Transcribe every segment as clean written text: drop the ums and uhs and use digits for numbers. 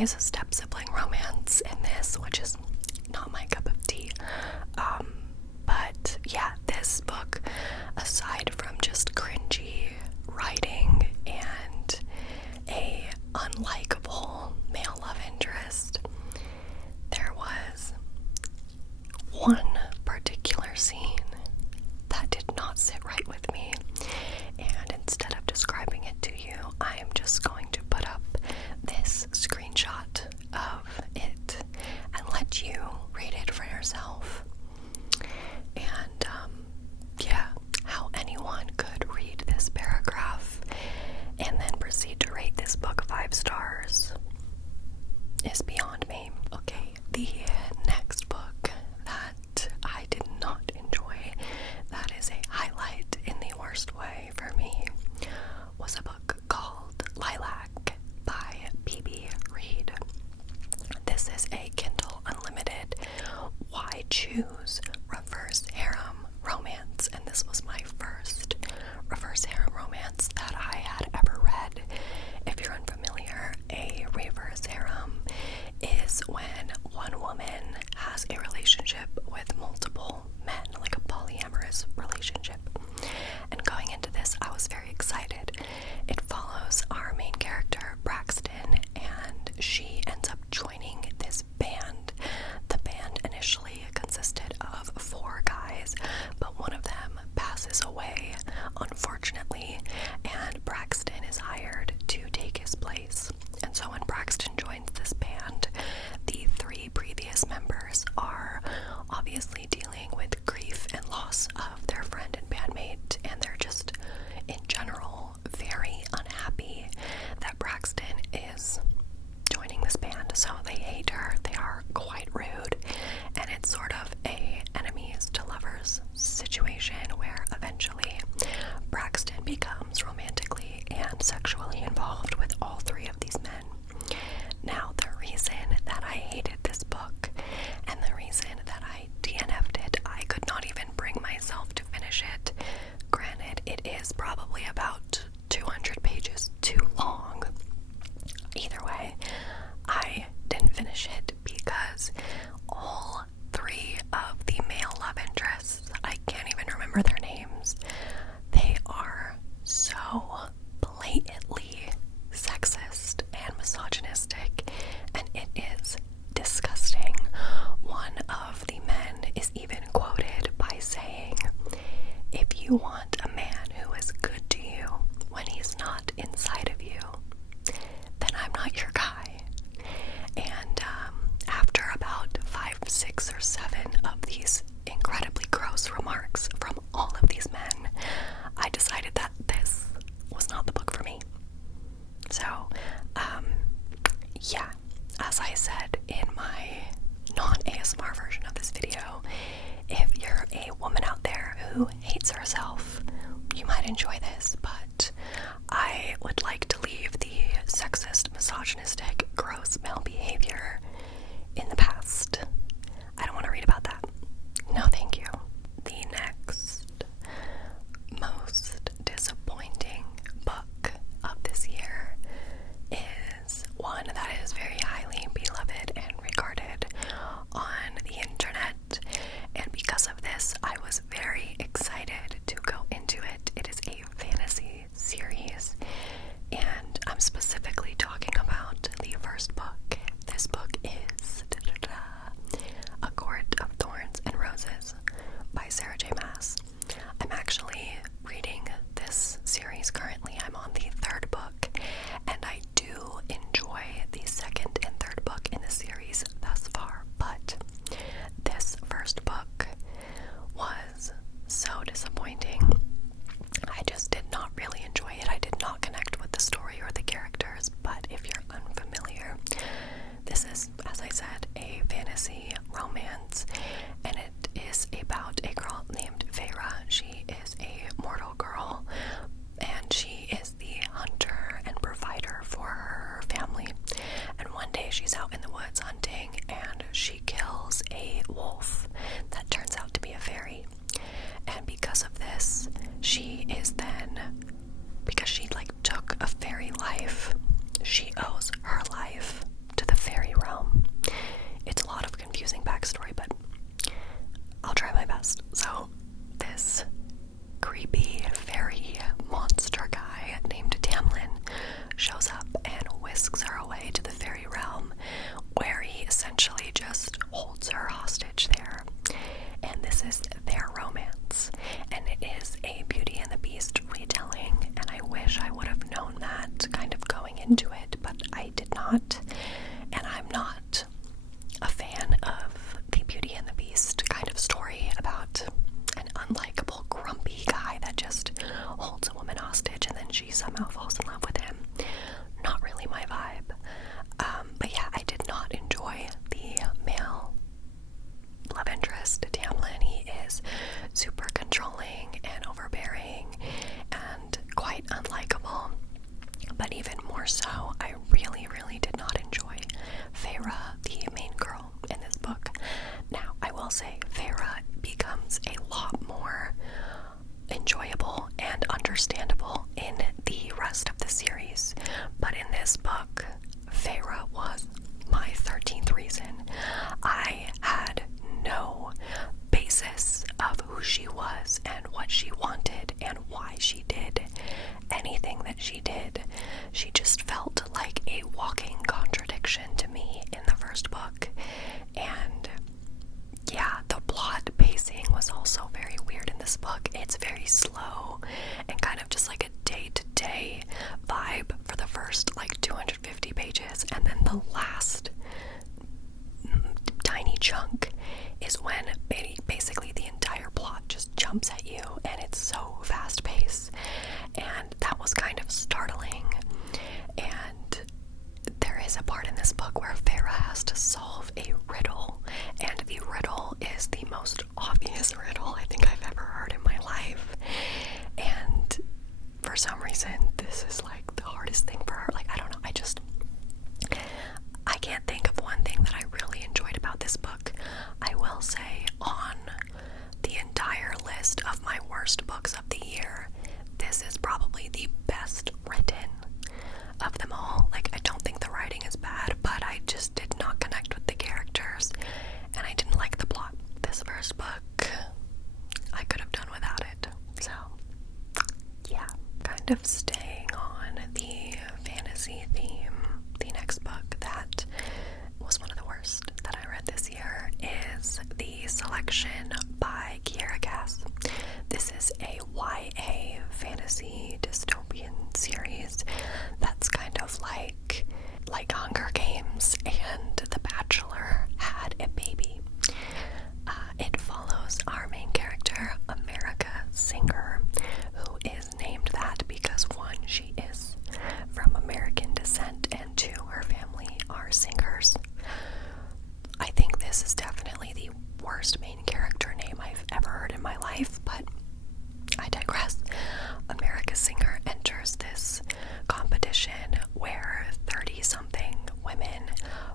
is a step-sibling romance in this, which is not my cup of tea. But yeah, this book, aside from just cringy writing and a unlikable male love interest, there was one particular scene that did not sit right with me, and instead of describing it to you, I am just going to put up this screenshot of it and let you read it for yourself. And yeah, how anyone could read this paragraph and then proceed to rate this book 5 stars is beyond me. Okay, the next book that I did not enjoy, that is a highlight in the worst way for me, was a book called Lilac by B.B. Reed. This is a Kindle Unlimited Why Choose reverse harem romance, and this was my first reverse harem romance that I had ever read. If you're unfamiliar, a reverse harem is when one woman has a relationship with multiple men, like a polyamorous relationship. And going into this, I was very excited. It follows our main character, Braxton, and she ends up joining this band. The band initially consisted of 4 guys, but one of them passes away, unfortunately, and Braxton is hired to take his place. And so when Braxton joins this band, the 3 previous members are obviously dealing with grief and loss of their friend and bandmate, and they're just, in general, very unhappy that Braxton is joining this band. So they hate her, they are quite rude, and it's sort of a enemies to lovers situation where eventually Braxton becomes romantically and sexually involved with all 3 of these men. Now, the reason that I hated this book and the reason that I DNF'd it, I could not even bring myself to finish it. Granted, it is probably about 200 pages too long. Either way, I didn't finish it because all 3 of the male love interests, I can't even remember their names, they are so blatantly sexist and misogynistic, and it is disgusting. One of the men is even quoted by saying, "If you want a man who is good to you when he's not inside of you, then I'm not your guy." And after about 5, 6, or 7 of these incredibly gross remarks from all of these men, I decided that this was not the book for me. So, yeah, as I said in my non-ASMR version of this video, if you're a woman out there who hates herself, you might enjoy this, but I would like to leave the sexist, misogynistic, gross male behavior in the past. I don't want to read about that. No, thank you. The next most disappointing book of this year is one that is very highly beloved and regarded on the internet, and because of this, I was very excited to go into it. It is a fantasy series, and I'm specifically talking about the first book. This book is A Court of Thorns and Roses by Sarah J. Maas. I'm actually reading this series currently. I'm on the 3rd book, and I do enjoy the 2nd and 3rd book in the series thus far, but this first book was so disappointing. I just did not really enjoy it. I did not connect with the story or the characters, but if you're unfamiliar, this is, as I said, a fantasy romance, and it is about a girl named Feyre. She is a mortal girl, and she is the hunter and provider for her family. And one day she's out in the woods hunting, and she kills a wolf that turns out to be a fairy. And because of this, she is then, because she took a fairy life, she owes her life to the chunk is when basically the entire plot just jumps at you, and it's so fast paced, and that was kind of startling. And there is a part in this book where Farah has to solve a riddle, and the riddle is the most obvious riddle I think I've ever heard in my life. And for some reason, this is like the hardest thing for her. Like, I don't know, I can't think of one thing that I really enjoyed about this book. I will say, on the entire list of my worst books of the year, this is probably the best written of them all. Like, I don't think the writing is bad, but I just did not connect with the characters, and I didn't like the plot. This first book, I could have done without it. So, yeah. Kind of staying on the fantasy theme, the next book that was one of the worst that I read this year is The Selection by Kiera Cass. This is a YA fantasy dystopian series that's kind of like Hunger Games and The Bachelor had a baby. It follows our main character, America Singer, who is named that because, one, she is from American descent, and two, her family are singers. I think this is definitely the worst main character name I've ever heard in my life, but I digress. America Singer enters this competition where 30-something women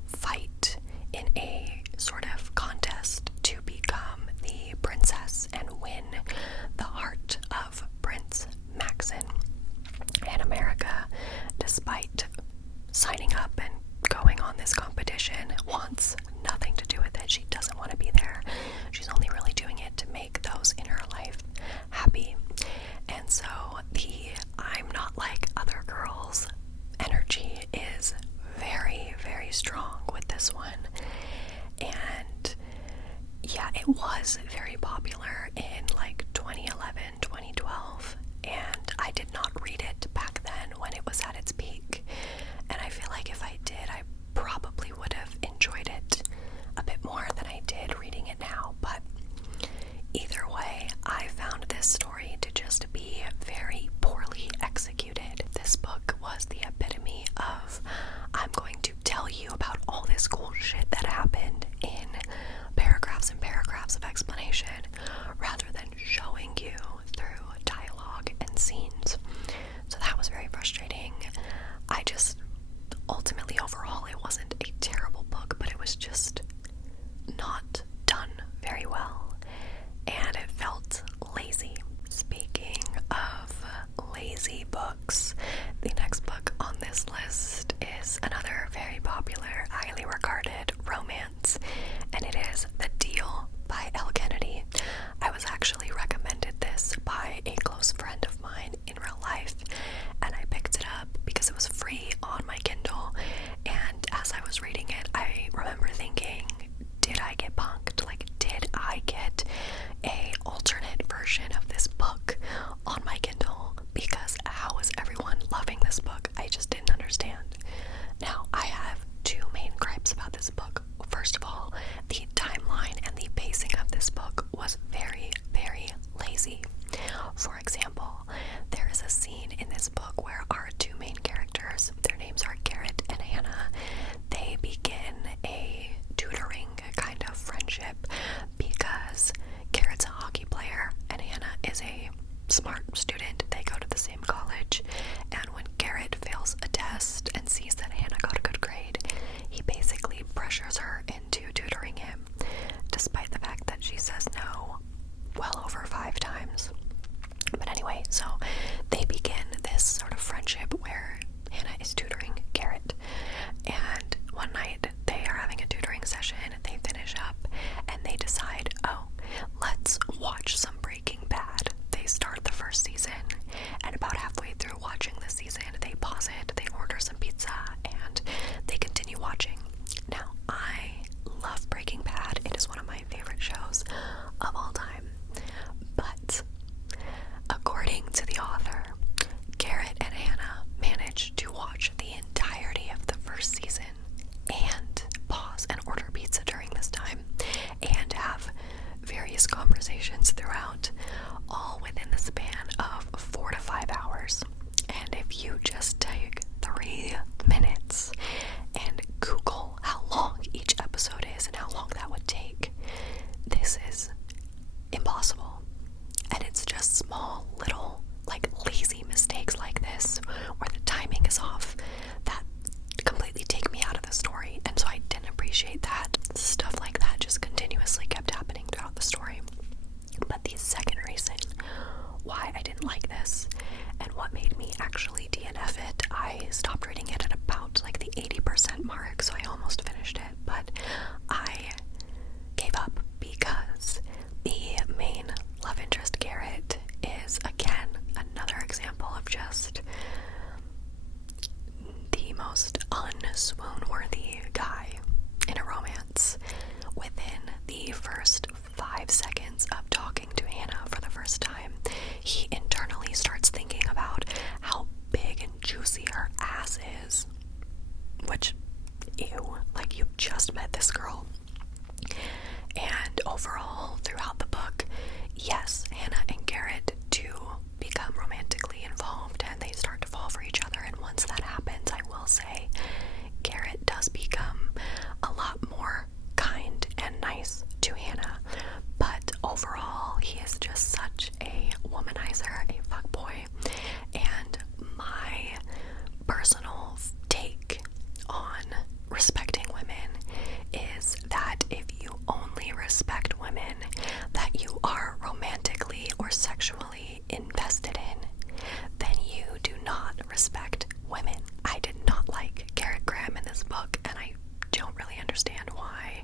fight in a sort of contest to become the princess and win the heart of Prince Maxon. And America, despite signing up and going on this competition, wants nothing to do with it. She doesn't want to be there. She's only really doing it to make those in her life happy. And so the I'm not like other girls energy is very, very strong with this one. And yeah, it was very popular in like 2011, 2012, and I did not read it back then when it was at its peak. And I feel like if I did, I probably would have enjoyed it a bit more than I did reading it now. But either way, I found this story to just be very poorly executed. This book was the epitome of, I'm going to tell you about all this cool shit that happened in paragraphs and paragraphs of explanation, overall, throughout the book, yes, Hannah and Garrett do become romantically involved and they start to fall for each other, and once that happens, I will say Garrett does become a lot more kind and nice to Hannah, but overall he is just such a womanizer, a fuckboy. And my personal take on respecting women is that if you only respect women that you are romantically or sexually invested in, then you do not respect women. I did not like Garrett Graham in this book, and I don't really understand why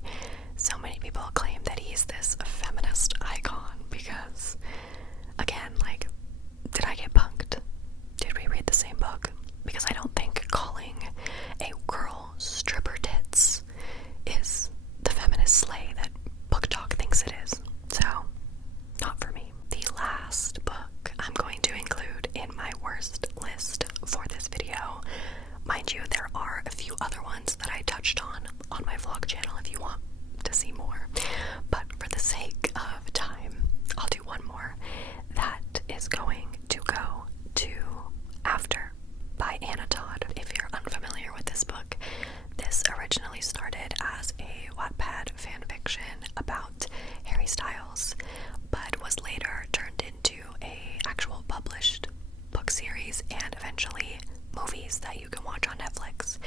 so many people claim that he's this feminist icon, because again, like, did I get punked? Did we read the same book? Because I don't think calling a girl stripper tits is the feminist slay that Book Talk thinks it is. So, not for me. The last book I'm going to include in my worst list for this video. Mind you, there are a few other ones that I touched on my vlog channel if you want to see more. But for the sake of time, I'll do one more. That is going to go to After by Anna Todd. If you're unfamiliar with this book, this originally started as a Wattpad fanfiction about Harry Styles, but was later turned into a actual published book series and eventually movies that you can watch on Netflix.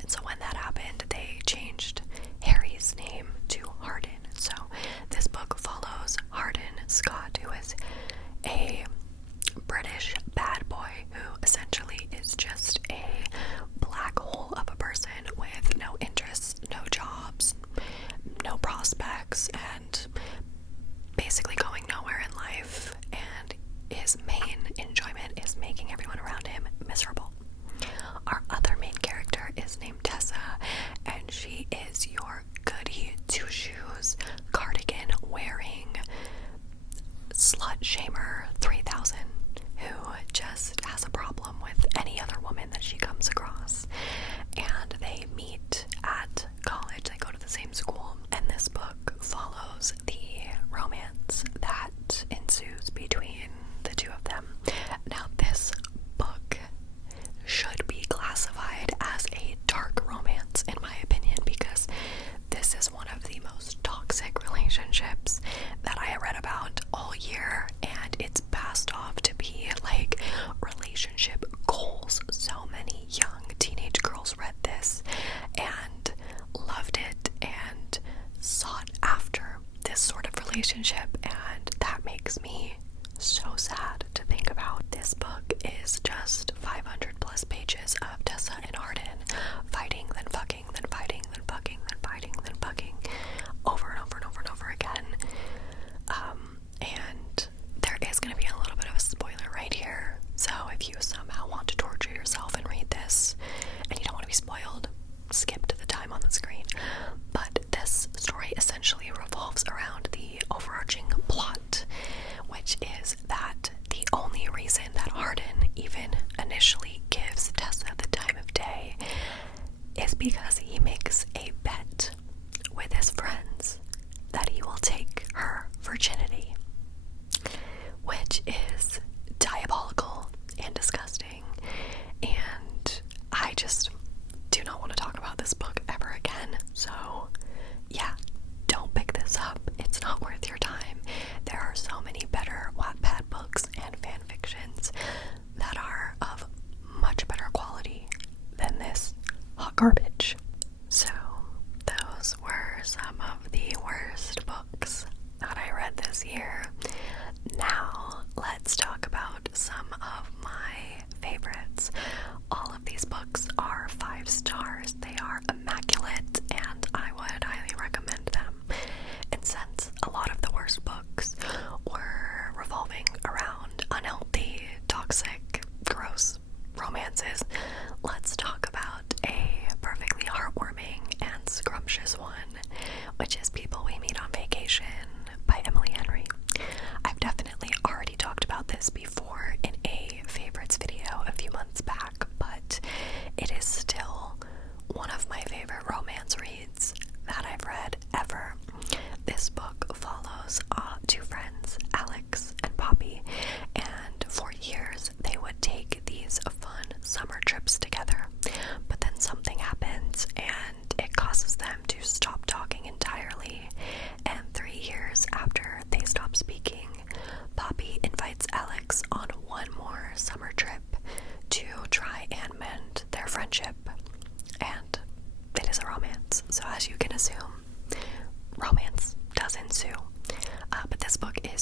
And so when that happened, they changed Harry's name to Hardin. So this book follows Hardin Scott, who is a British bad boy who essentially is just a black hole of a person with no interests, no jobs, no prospects, and basically going nowhere in life, and his main enjoyment is making everyone around him miserable. Our other main character is named Tessa, and she is your goody two-shoes, cardigan wearing slut shamer 3000 who just has a problem with any other woman that she comes across. And they meet at college, they go to the same school, and this book follows the romance that ensues between the two of them. Now, this book should be classified as a dark romance, in my opinion, because this is one of the most toxic relationships that I read about all year, and it's passed off to be like relationship goals. So many young teenage girls read this and loved it and sought after this sort of relationship, and that makes me so sad to think about. This book is just 500 plus pages of Tessa and Hardin fighting, then fucking, then fighting, then fucking, then fighting, then fucking, over and over and over and over again. And there is going to be a little bit of a spoiler right here, so if you somehow want to torture yourself and read this and you don't want to be spoiled, skip to the time on the screen. But this story essentially revolves around the overarching plot, which is that the only reason that Hardin even initially gives Tessa the time of day is because he makes a bet with his friends that he will take her virginity, which is diabolical and disgusting, and I just do not want to talk about this book ever again. So yeah, don't pick this up. It's not worth your time. There are so many better Wattpad books and fan fictions that are of much better quality than this hot garbage. So those were some of the worst books that I read this year. Now let's talk about some of my favorites. All of these books are 5 stars. They are immaculate, and I would highly recommend them. And since a lot of the worst books were revolving around unhealthy, toxic, gross romances, let's talk about a perfectly heartwarming and scrumptious one, which is People We Meet on Vacation by Emily Henry. I've definitely already talked about this before in a favorites video a few months back, but it is still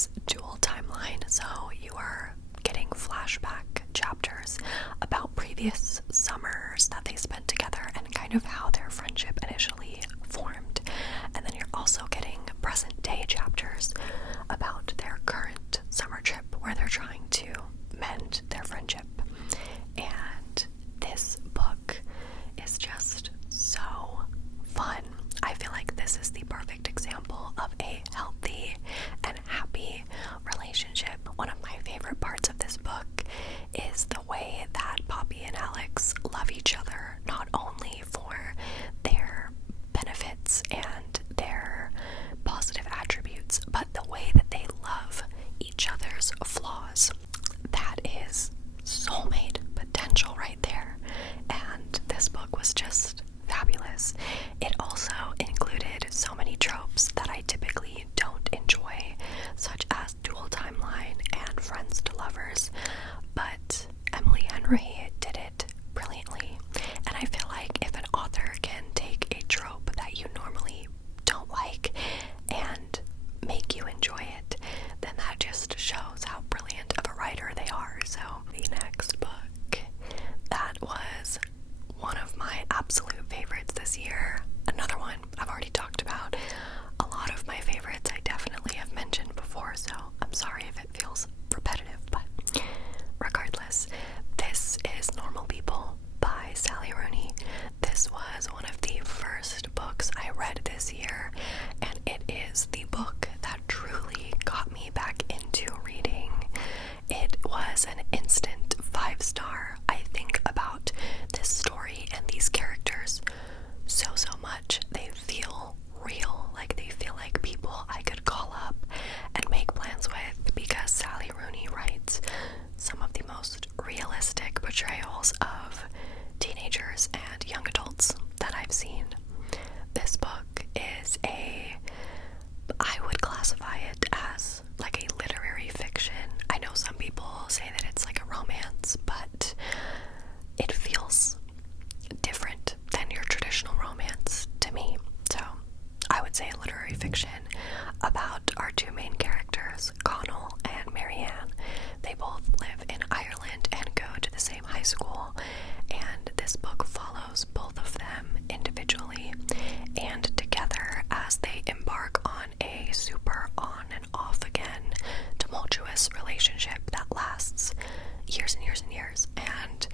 is dual timeline, so you are getting flashback chapters about previous summers that they spent together and kind of how their friendship initially formed. And then you're also getting present day chapters about their current summer trip where they're trying to mend their friendship. And this book is just so fun. I feel like this is the perfect example of a healthy and happy relationship. One of my favorite parts of this book is the way that Poppy and Alex love each other, not only for their benefits and their positive attributes, but the way that they love each other's flaws. That is soulmate potential right there. And this book was just fabulous. It also included so many tropes that I typically don't enjoy, such as dual timeline and friends to lovers, but Emily Henry did it brilliantly. And I feel like if an author can take a trope that you normally don't like and make you enjoy it, then that just shows how brilliant of a writer they are. So the next book that was one of my absolute favorites this year, another one I've already talked about. A lot of my favorites I definitely have mentioned before, so I'm sorry if it feels repetitive, but regardless, this is Normal People by Sally Rooney. This was one of the first books I read this year, and it is the book that truly got me back into reading. It was an instant 5-star. I think about this story and these characters so much. They feel real, like they feel like people I could call up and make plans with, because Sally Rooney writes some of the most realistic portrayals of teenagers and young adults that I've seen. This book is I would classify it as like a literary fiction. I know some people say that it's like a romance, but it feels different than your traditional romance to me. So I would say a literary fiction about our two main characters, Connell and Marianne. They both live in Ireland and go to the same high school, and this book follows both of them individually and together as they embark on a super on and off again tumultuous relationship that lasts years and years and years. And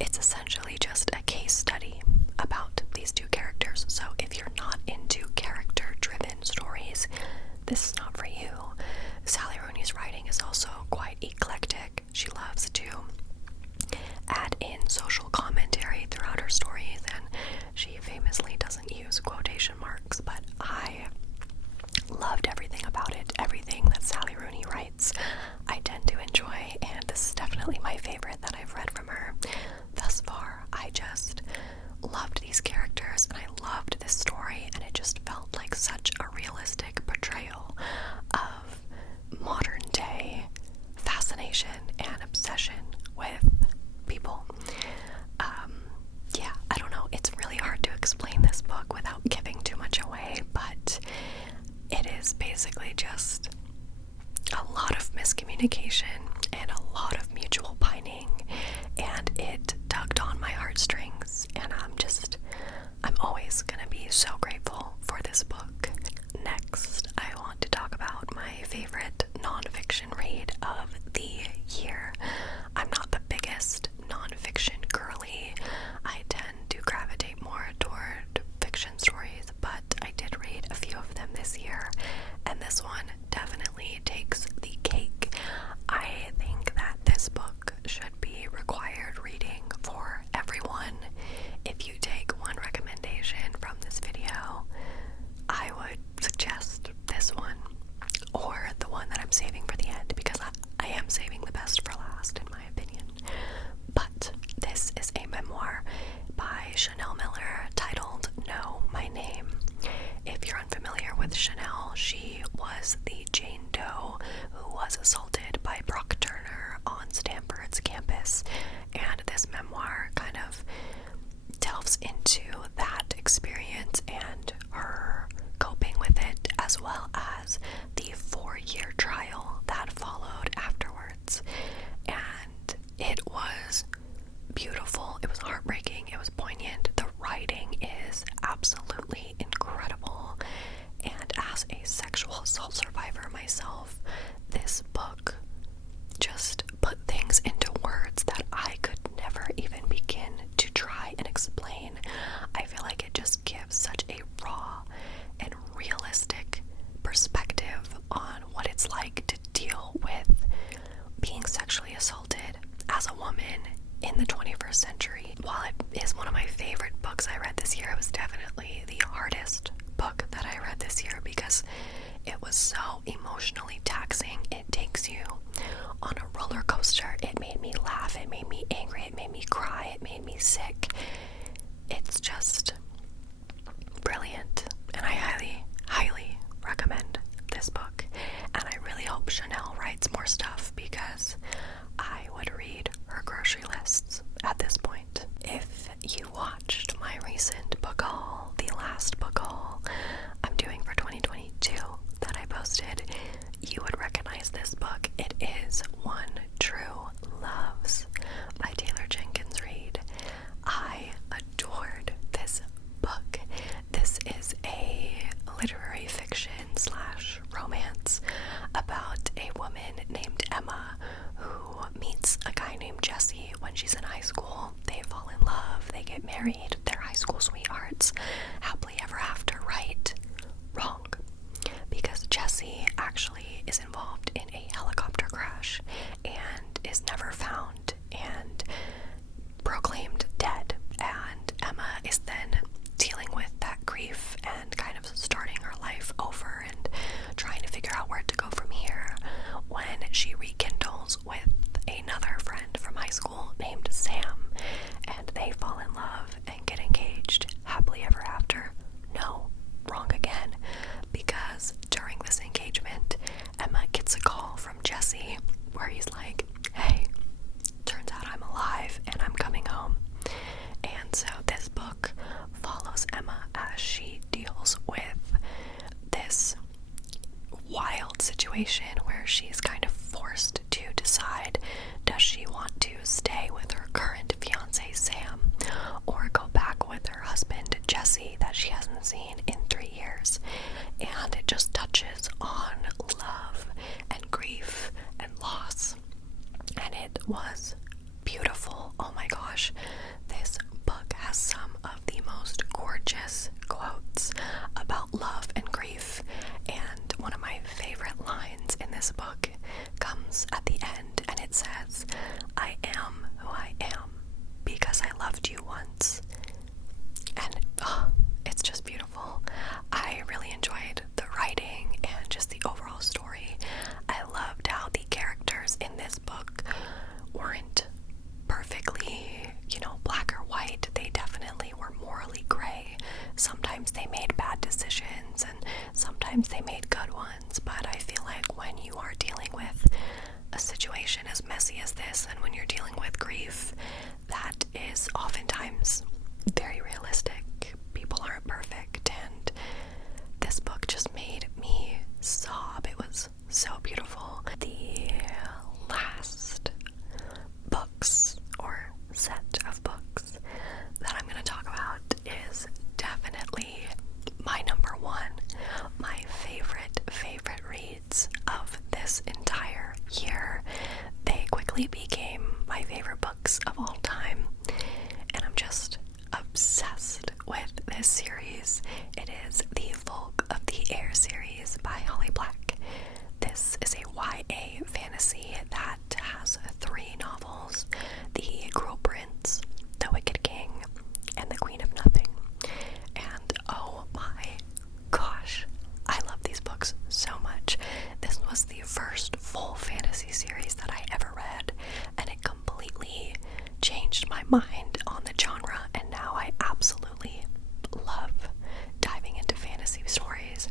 it's essentially just a case study about these two characters. So if you're not into character-driven stories, this is not for you. Sally Rooney's writing is also quite eclectic. She loves to add in social commentary throughout her stories, and she famously doesn't use quotation marks, but I loved everything about it. Everything that Sally Rooney writes, I tend to enjoy, and this is definitely my favorite that I've read from her thus far. I just loved these characters, and I loved this story, and it just felt like such a realistic portrayal of modern day fascination and obsession with people. Yeah, I don't know, it's really hard to explain this book without giving too much away, but it is basically just a lot of miscommunication and a lot of mutual pining, and it tugged on my heartstrings, and I'm always gonna be so grateful for this book. Next, I want to talk about my favorite nonfiction read of the year. I'm not the biggest nonfiction girly. I tend to gravitate more toward fiction stories, but I did read a few of them this year, and this one definitely takes the cake. I think that this book should be required reading for everyone. If you take one recommendation from this video, I would suggest this one, or the one that I'm saving for the end, because I am saving the best for last, in my opinion. But this is a memoir by Chanel Miller titled Know My Name. If you're unfamiliar with Chanel, she was the Jane Doe who was assaulted by Brock Turner on Stanford's campus, and this memoir kind of delves into that experience and her coping with it, as well as the 4-year trial assault survivor myself, this book just put things into words that I could never even begin to try and explain. I feel like it just gives such a raw and realistic perspective on what it's like to deal with being sexually assaulted as a woman in the 21st century. While it is one of my favorite books I read this year, it was definitely the hardest book that I read this year because it was so emotionally taxing. It takes you on a roller coaster. It made me laugh, it made me angry, it made me cry, it made me sick. It's just brilliant, and I highly, highly recommend this book. And I really hope Chanel writes more stuff because I would read her grocery lists at this point. If you watched my recent book haul, the last book haul I'm doing for 2022 that I posted, you would recognize this book. It is One True Loves by Taylor Jenkins Reid. I adored this book. This is a literary fiction slash romance about a woman named Emma who meets a guy named Jesse when she's in high school. They fall in love, they get married, they're high school sweethearts, happily ever after, right? Wrong. Because Jesse actually is involved in a helicopter crash and is never found and proclaimed dead. And Emma is then dealing with that grief and kind of starting her life over and trying to figure out where to go from here when she rekindles with another friend from high school named Sam, and they fall in love and get engaged happily ever after. No, wrong again, because during this engagement, Emma gets a call from Jesse where he's like, hey, turns out I'm alive and I'm coming home. And so this book follows Emma as she deals with this wild situation where she's kind of forced to decide, does she want to stay with her current fiance Sam or go back with her husband Jesse that she hasn't seen in 3 years. And it just touches on love and grief and loss, and it was beautiful. Oh my gosh, this book has some of the most gorgeous quotes about love and grief, and one of my favorite lines in this book comes at the end, and it says, I am who I am because I loved you once. And it's just beautiful. I really enjoyed the writing and just the overall story. I loved how the characters in this book weren't perfectly, black or white. They definitely were morally gray. Sometimes they made bad decisions and sometimes they made good ones, but I feel like when you are dealing with a situation as messy as this, and when you're dealing with grief, that is oftentimes very realistic. People aren't perfect, and this book just made me sob. It was so beautiful. The last books or set of books that I'm going to talk about is definitely my number one, my favorite reads of this entire year. They quickly became my favorite books of all time, and I'm just obsessed with this series. It is the Folk of the Air series by Holly Black. This is a YA fantasy that has 3 novels: The Cruel Prince, The Wicked King, and The Queen of Nothing. And oh my gosh, I love these books so much. This was the first full fantasy series that I ever read, and it completely changed my mind on the genre, and now I absolutely love diving into fantasy stories.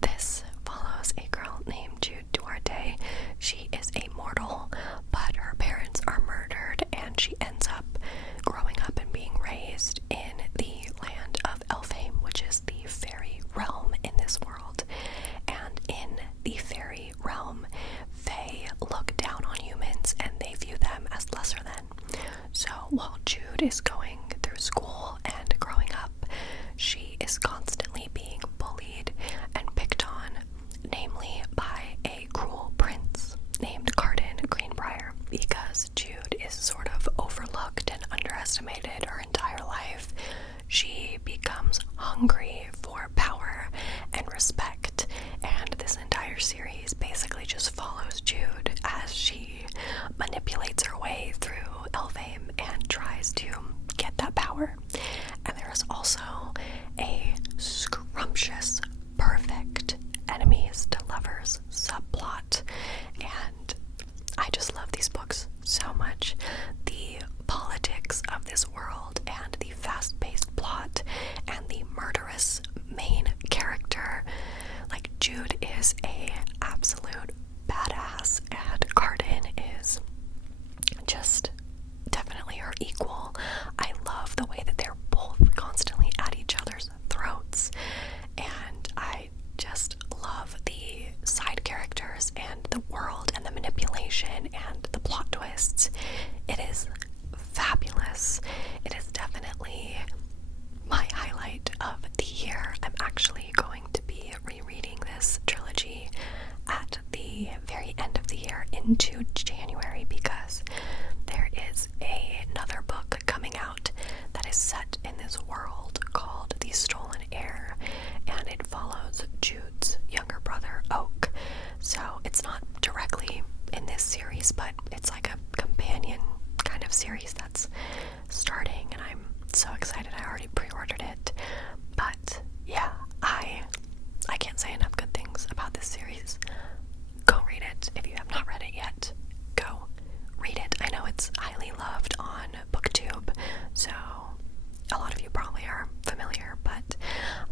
This follows a girl named Jude Duarte. She is a mortal, but her parents are murdered, and she ends up growing up and being raised in the land of Elfheim, which is the fairy realm in this world. And in the fairy realm, they look down on humans and they view them as lesser than. So while Jude is going through school and growing up, she is constantly being bullied and picked on, name is a absolute badass, and Carden is just definitely her equal. I love the way that they're both constantly at each other's throats, and I just love the side characters and the world and the manipulation and the plot twists. It is fabulous. It is definitely my highlight of the year. I'm actually going to be rereading this trilogy at the very end of the year into January, because there is another book coming out that is set in this world called The Stolen Heir, and it follows Jude's younger brother Oak. So it's not directly in this series, but it's like a companion kind of series that's starting, and I'm so excited. I already pre-ordered it. But yeah, I can't say enough good things about this series. Go read it if you have not read it yet. Go read it. I know it's highly loved on BookTube, so a lot of you probably are familiar, but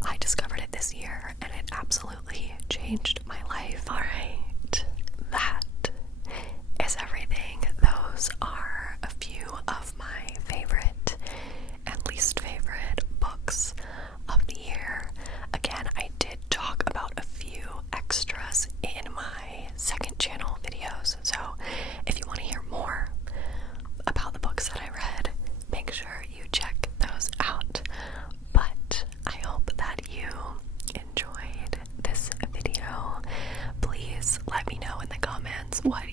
I discovered it this year and it absolutely changed my life. Alright, that is everything. Those are a few of my favorite and least favorite books of the year. Again, I did talk about a few extras in my second channel videos, so if you want to hear more about the books that I read, make sure you check those out. But I hope that you enjoyed this video. Please let me know in the comments what